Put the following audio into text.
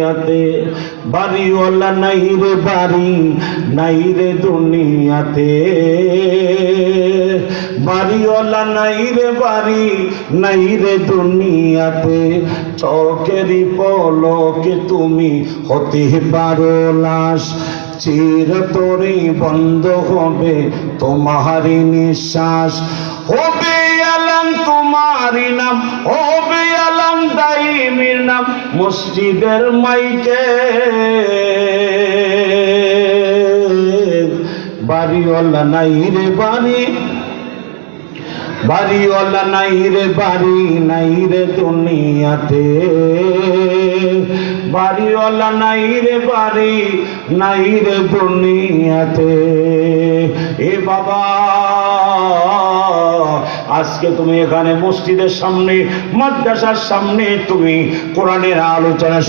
দুনিয়াতে, বাড়িওয়ালা নাই রে বাড়ি, নাই রে দুনিয়াতে, বাড়িওয়ালা নাই রে বাড়ি, নাই রে দুনিয়াতে, চোখেরই পলকে তুমি হতে পারো লাশ, চিরতরে বন্ধ হবে তোমারই নিঃশ্বাস, হবে আলম তোমারই নাম, হবে আলম দাইমির নাম মসজিদের মাইকে, বাড়িওয়ালা নাই রে বাড়ি, বাড়িওয়ালা নাই রে বাড়ি, নাই রে দুনিয়াতে, বাড়িওয়ালা নাই রে বাড়ি, নাই রে দুনিয়াতে। এ বাবা, আজকে তুমি এখানে মসজিদের সামনে, মাদ্রাসার সামনে তুমি কোরআনের আলোচনা